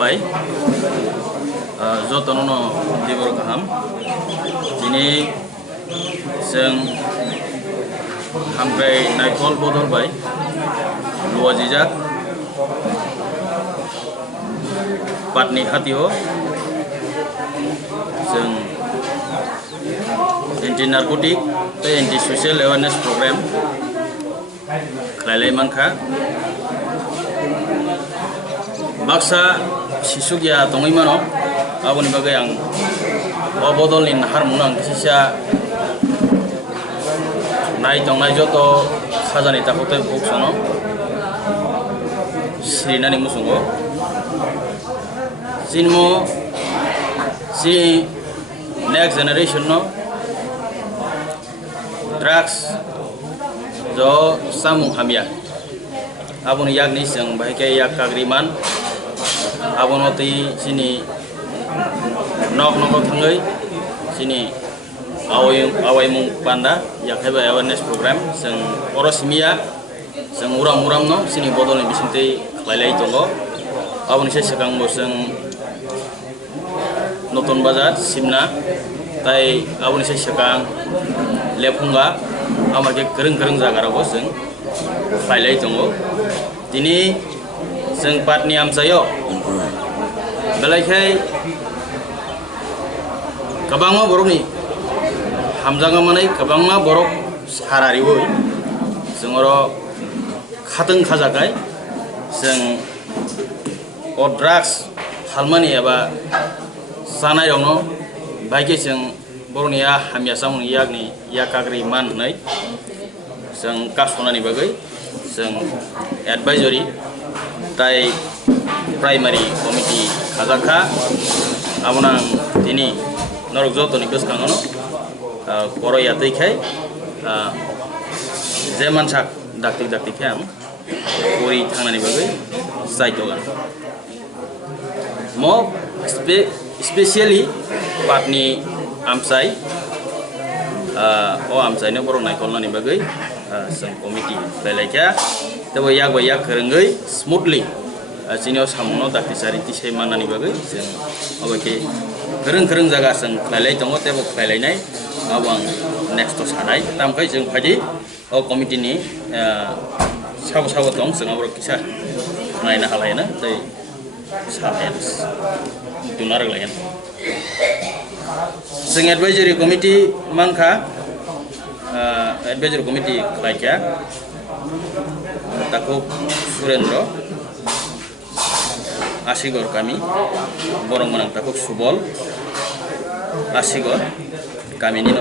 हामबाय जतननो दिबर गाहाम दिनै जों हामग्राय नायखल बदलबाय लुवाजिजाक पाटनि खाथियाव जों एंटी नार्कोटिक एंटी सशियल एवारनेस प्रग्राम खालायलाय मानखा बाक्सा सिसुगिया दङै मानो आबोनि बागै आं अबदलनि हारमुन आं किसिसा नाय दंनाय जत खाजानि ताखौते बक्सनो सिरिनानै मुसुंगो जिनमो जि नेक्स्ट जेनेरेशन नो ड्रग्स जो सामु हामिया आबोनि यागनि जों बाहायके याग काग्रिमान आबोनति सिनि नक नक थंगै सिनि आवायमुं पान्डा याखायबा एवारनेस प्रग्राम जों अरसमिया जों उराम नो सिनि बदलनि बिसिंथै खालायलाय दङ आबोनि सेसगांबो जों नतन बाजार सिमना ताई आबोनि सेसगां लेफुंगा आमाके गोरों जागारावबो जों खालायलाय दङ दिनै जों पाटनि आमसायाव बेलायखाय गोबां बर'नि हामजागामानै गोबां बर' सारारिवै जों खाथों खाजाखाय जों ड्राग्स हालमानि एबा जानाय दङ बायके जों बर'निया हामिया सामुनि यागनि याकाग्रि मान होनाय जों कासनानि बागै जों एडभाइजरी ताई प्राइमारी कमिटी खाजाखा आबोनां दिनै नरक जतनि गोसखाङानो करया दैखाय जे मानसा दाक्तिखाय आं करि थांनानि बागै जायतगोन म स्पेशली पाटनि आमसाय आमसायनो बर' नायखलनानि बागै जों कमिटी बेलायखा तब याग बा याग फोरोंगै स्मुथली जिनियाव सामुनो दाक्तिसारि तिसाय माननानि बागै जों अबके गोरों जागा जों खालायलाय दङ तेबो खालायनाय अब आं नेक्स्ट सानाय तामखाय जों फायदि कमिटीनि साव दं जों अब किसा नायनो हालायना तै साफेन दुनारलायन जों एडभाइजरी कमिटी मानखा एडभाइजरी कमिटी खालायखा ताको सुरेंद्र आशिगर कामी बरंमनां ताको सुबल आशिगर कामिनी न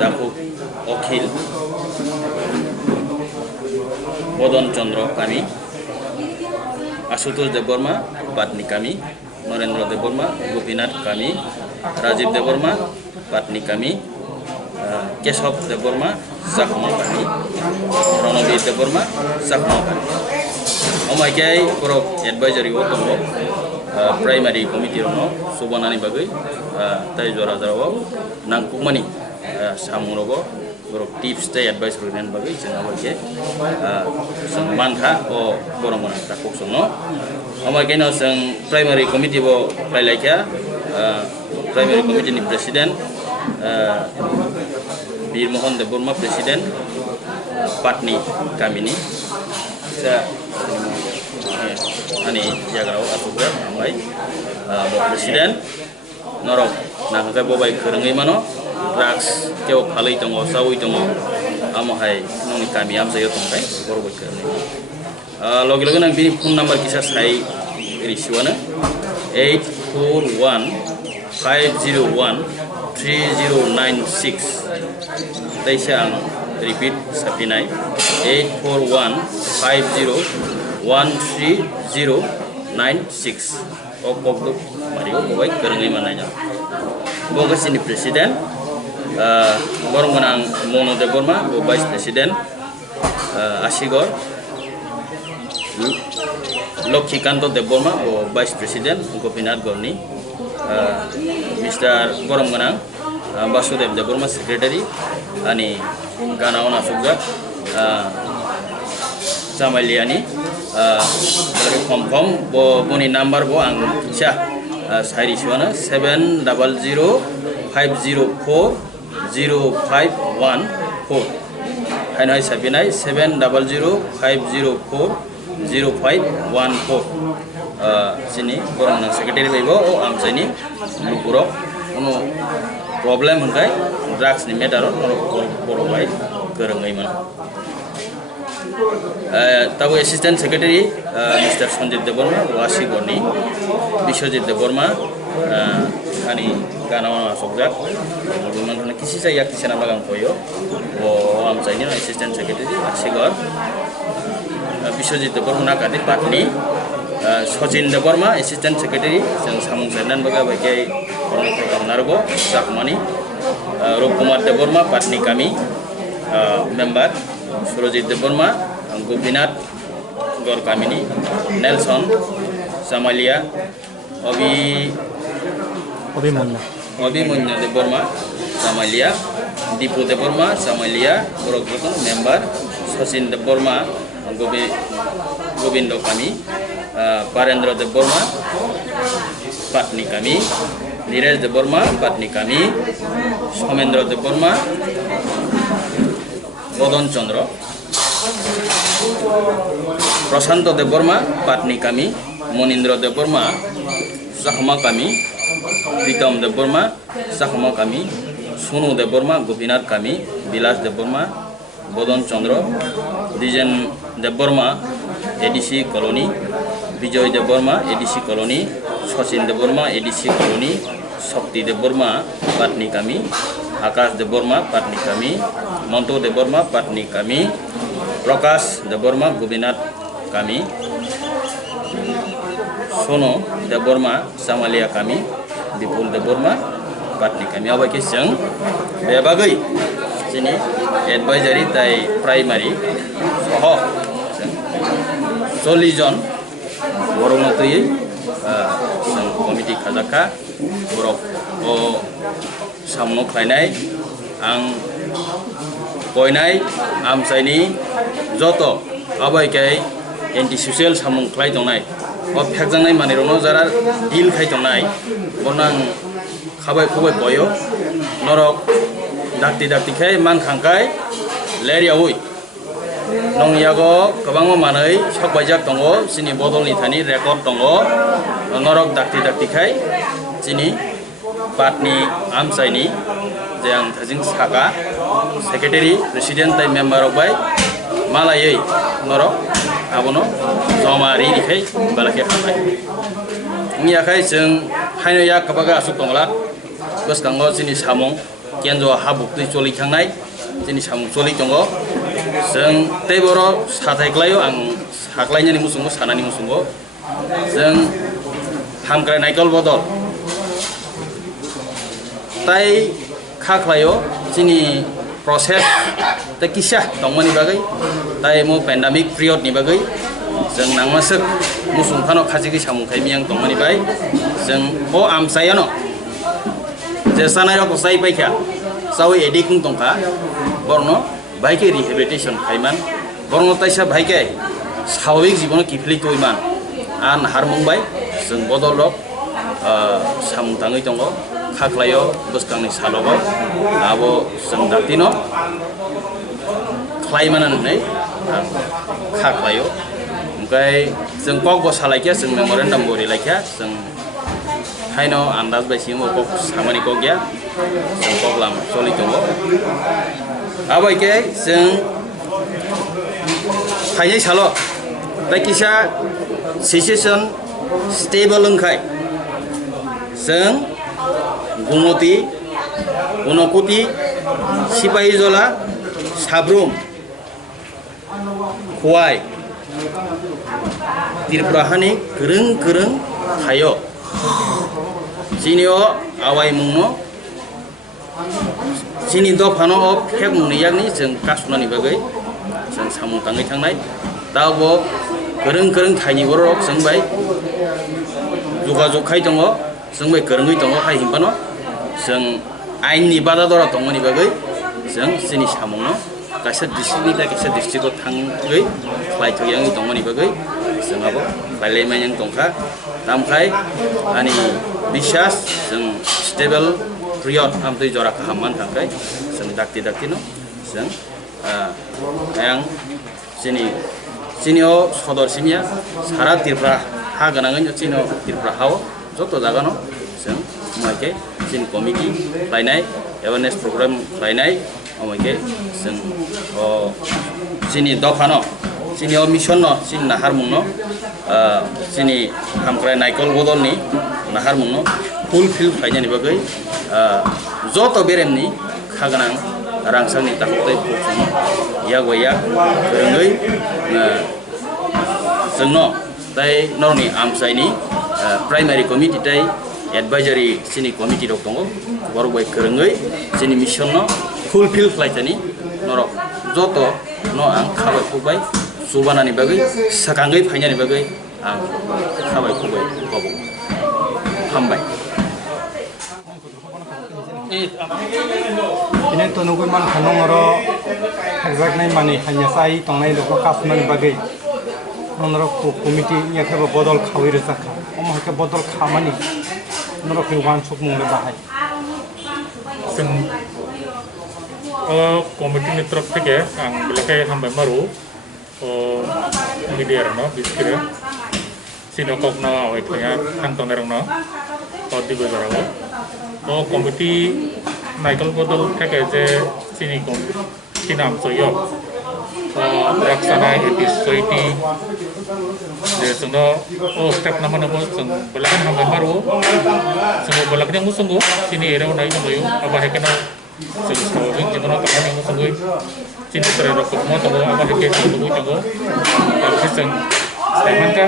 ताको अखिल बदन चंद्र कामी आशुतोष देवबर्मा पाटनी कामी नरेंद्र देवबर्मा गोपीनाथ कामी राजीव देवबर्मा पाटनी कामी केशव देवबर्मा जाखमा कामी रणवीर देवबर्मा जाखमा कामी अमायकाय बरफ एडभाइजरी दङ प्राइमारी कमिटी दङ सुबानानि बागै ताई जरा जराव नांगौमानि सामुरबो बरफ टिप्स ताई एडभाइस होनायनि बागै जों अमायके जों मानखा बरमना ताखौ जोङो अमायकायनो जों प्राइमारी कमिटी बो रायलायखा प्राइमारी कमिटीनि प्रेसिडेंट बीरमोहन देवबर्मा प्रेसिडेंट पाटनी कामिनी ani jagarau atugra ambai presiden norok nangkai bobai kerengai mano drugs keo khalai tongo sawi tongo amohai noni kami amsayo tongkai borbai kerengai logi logi nang bini phone number kisa sai risiwana 841-501-3096 taisa ang repeat sapinai 841-501-3096 okobdo mario boy kerengai mananya bogasini presiden borong menang Mono Deborma vice president Asigor Lokhikanto Deborma vice president Gopinath Gorni Mr. borong menang Basudev Deborma secretary ani Ganaona Sugda Samaliani confirm bo boni number bo ang kisah sairi suana 700-504-0514 hai sabinai 700-504-0514 sini borong nang secretary baibo o amsani lupuro ono problem hangkai drugs ni matter boro bai gorongai man tabu assistant secretary Mr. Sanjit Deborma wasi goni Biswajit Deborma hani gana sokjak buman kisi saya kisana bagang koyo o amsani assistant secretary asigor Biswajit Deborma nakati patni Sojin Deborma assistant secretary jeng samung senan baga bagai orang program nargo sakmani Rupkumar Deborma patni kami member Surojit Deborma Gopinath Gor Kamini Nelson Samalia Obi Munya Deborma Samalia Dipu Deborma Samalia Borokutun member Sosin Deborma Gobindo kami Parendra Deborma patni kami Niraj Deborma patni kami Somendra Deborma Bodon Chandra Prasanto Deborma patni kami Monindra Deborma sahma kami Pritam Deborma sahma kami Sunu Deborma Gopinath kami Bilas Deborma Bodon Chandra Dijen Deborma ADC Koloni Bijoy Deborma ADC Koloni Sachin Deborma ADC Koloni Shakti Deborma patni kami Akash Deborma patni kami Monto Deborma patni kami Prakash Deborma Gopinath kami Sono Deborma Samalia kami Dipul Deborma patni kami abai keseng bebagai sini advisory tai primary soho 40 jon borong natui komiti khajaka borok o samno khainai ang koinai amsaini joto abai kai anti social samung khlai tongnai o phekjangnai manirono jara deal khai tongnai bonang khabai khubai boyo norok dakti khai man khangkai leria oi nong yago kabangma manai sokbaijak tongo sini bodolni thani record tongo norok dakti khai sini patni amsaini jang thajing saka secretary president tai member of by malayai norok abono jomari rikhai balake khanai ngia khai jeng haino ya kabaga asuk tongla boskango sini samong kenjo habuk tui choli khangnai sini samong choli tongo jeng teboro sathai klayo ang saklainani musungo sanani musungo jeng hamkrai naikol bodol tai khaklayo sini proses ta kisah tongmani bagai tai mo pandemic period ni bagai jeng nangmasuk musung phano khajigi samung khai miyang tongmani bai jeng o amsayano je sanai rok sai paikha sawi edikung tongkha borno baike rehabilitation khaiman borno taisa baike sawik jibono kifli toiman an harmung bai jeng bodol rok samung tangai tongo khaklayo boskangni salogo abo jeng daktino khlaimanan nei khaklayo ओमफ्राय जों कक बो सालायखिया जों मेमोरेन्डाम बो रिलायखिया जों हाइनो आन्दाज बायसिम कक सामानि कक गया जों कक लाम सलि दङ आबायके जों फाइनाय साल जायखिसा सिचुएसन स्टेबल ओंखाय जों गुमति उनकुति सिपाहिजला साब्रुम खवाय Tirprahani kereng hayo sinio awai mungno sini do phano of phek mungni yakni jeng kasuna ni bagai jeng samung tangai thangnai tabo kereng thaini borok jeng bai jogajog khai tongo jeng bai kerengui tongo khai himpano jeng ain ni bada dora tongo ni bagai jeng sini samungno kaisa district ni kaisa district o thangai khlai thoyang tongo ni bagai जोंहाबो बायलायनाय yang दंखा तामखाय ani बिसास जों स्टेबल प्रियड आमदै जरा खामान थांखाय जों दाक्ति दाक्तिनो जों yang sini sodor simia सारा तिरफ्रा हा गोनाङै sini तिरफ्रा हाव जत जागानो जों माइके sini कमिटि लायनाय एवारनेस प्रग्राम लायनाय माइके जों sini दफानो sini मिशन न sini नाहार मुंनो sini हामग्राय नायकल बदलनि नाहार मुंनो फुलफिल फायनायनि बागै जत बेरेमनि खागोनां रांसांनि थाखोदै फुसुनो यागया गोरोङै जोंनो दाय नरनि आमसायनि प्राइमारि कमिटि दाय एडभाइजारि सिनि कमिटि दङ बरबाय गोरोङै सिनि मिशन न फुलफिल फ्लाइटनि नर जत न आं खाबाय फुबाय सुबानानि बागै साकाङै फायनायनि बागै आं खाबाय फुबाय बाबु हामबाय ini to nunggu man khanong ro exact nai mani hanya sai tong nai loko kasman bagai nonro komiti ya ke bodol khawi re sakha om ha ke bodol khamani nonro ke wan suk mung le bahai sing komiti ni terus ke ang belakang hambai maru media no biskire sino kok na awai kaya ang tong nerong no di bezarago komiti naikal bodol theke je sini sinam soyo raksana etis soiti je suno step nama nama sung belakang hambai maru sungo belakang musungo sini era nai no yo aba hekena sung sawing jinono takani musungo sini tere rok mo to aba heke sungo to tapi sung semangka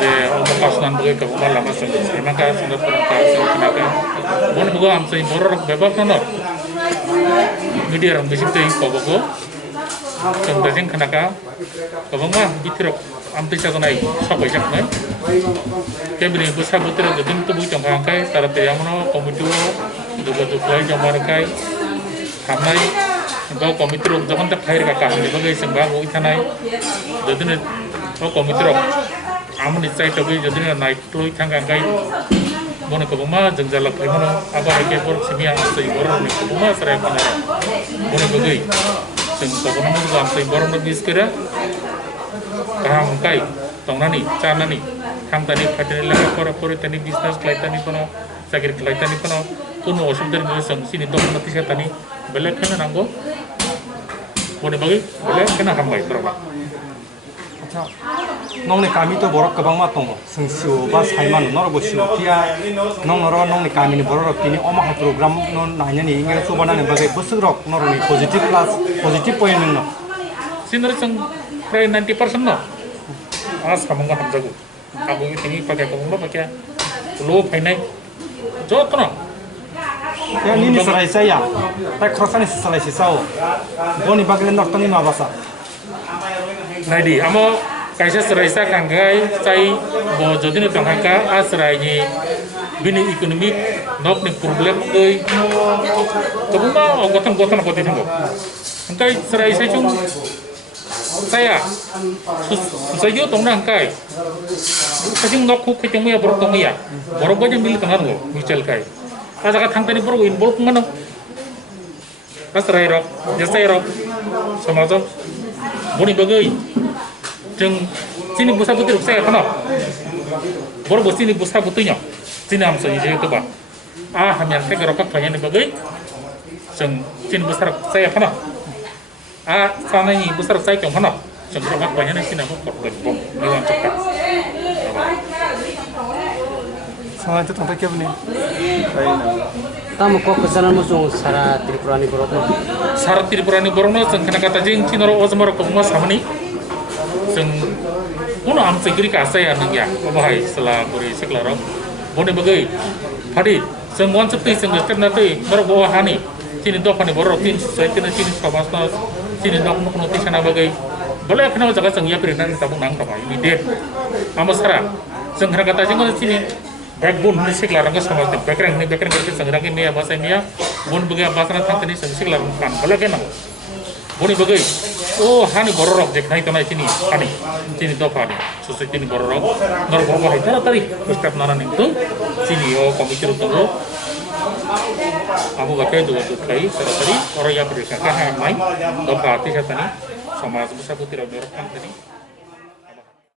je kasnan bagai ke lama sung semangka sung perangka sung kenaka mon bugo am sai borok bebak no media ram bisip tei kobogo sung dajeng kenaka kobongma bitirok am tei sagonai sabai jaknai kebri busa butir gedung tubuh jangkai tara te yamono komitu juga duklai jamarkai hamnai gau komitu jokon tak khair ka kahni bagai sung ba go ithanai dadine komitu amun isai tobi jodine naik kloi thangkai Bona kebuma jengjalak limono apa heke borok simia sai borok ni kebuma sare pana bona bagai sing kebuna mu gam sai borok na biskira kaham kai tongnani chanani ham tani phatani lega pora pore tani business klaitani pana sakir klaitani pana kuno osudar ni sang sini dokna tisa tani belak kana nango bona bagai belak kana hambai berapa acha nong ni kami to borok kabang ma tongo sing siu ba saiman nor bo siu pia nong noro nong ni kami ni borok tini oma ha program non nanya ni ingel so bana ni bagai busuk rok nor ni positive plus positive point no sinner sang pray 90% no as kamang ham jago aku ini pakai kamang pakai lo painai jot no ya ni ni sarai saya tak krosan ni sarai sisau boni bagai nor tani ma basa nadi amo kaisa seraisa kangkai sai bo jodine tangka asrai ni bini ekonomi nok ni problem doi kebuma gotan apa tingo angkai seraisa chung saya susayo tongnang kai kasing nok ku ketemu ya borok tongia borok aja milik tangan lo michel kai asa ka thangtani borok involve mana asrai rok jasai rok samajo boni bagai jeng sini busa putih saya kenal baru bos sini busa putihnya sini am saja itu bah hamil saya gerokat banyak nih bagai jeng sini besar saya kenal sana ini besar saya cuma kenal jeng gerokat banyak nih sini aku korban bom lewat cepat sama itu tempat kau ni tamu kok pesanan musuh sara Tripurani Borno jeng kena kata jeng kinoro ozmar kemana sama nih jeng kuno am segeri kasih anu ya bahai setelah beri sekelarong boleh bagai hari semua seperti senggeter nanti baru bawa hani sini dok hani baru tin saya kena sini kabasna sini dok nuk nuti sana bagai boleh kenal jaga sengya perinan tabung nang apa ini deh amasara sengra kata jengol sini backbone ni sekelarong ke sama tim background kerja sengra ini bahasa ini ya bon bagai bahasa nanti ni sekelarong kan boleh kenal boleh bagai oh hani borok je khai tonai sini hani sini dofa ni society ni borok nor borok hai tari step nara nintu sini o komite rutongo amu bakai juga kai tari orang yang berusaha mai dofa ti satani समाज को सब उतिर और kan tadi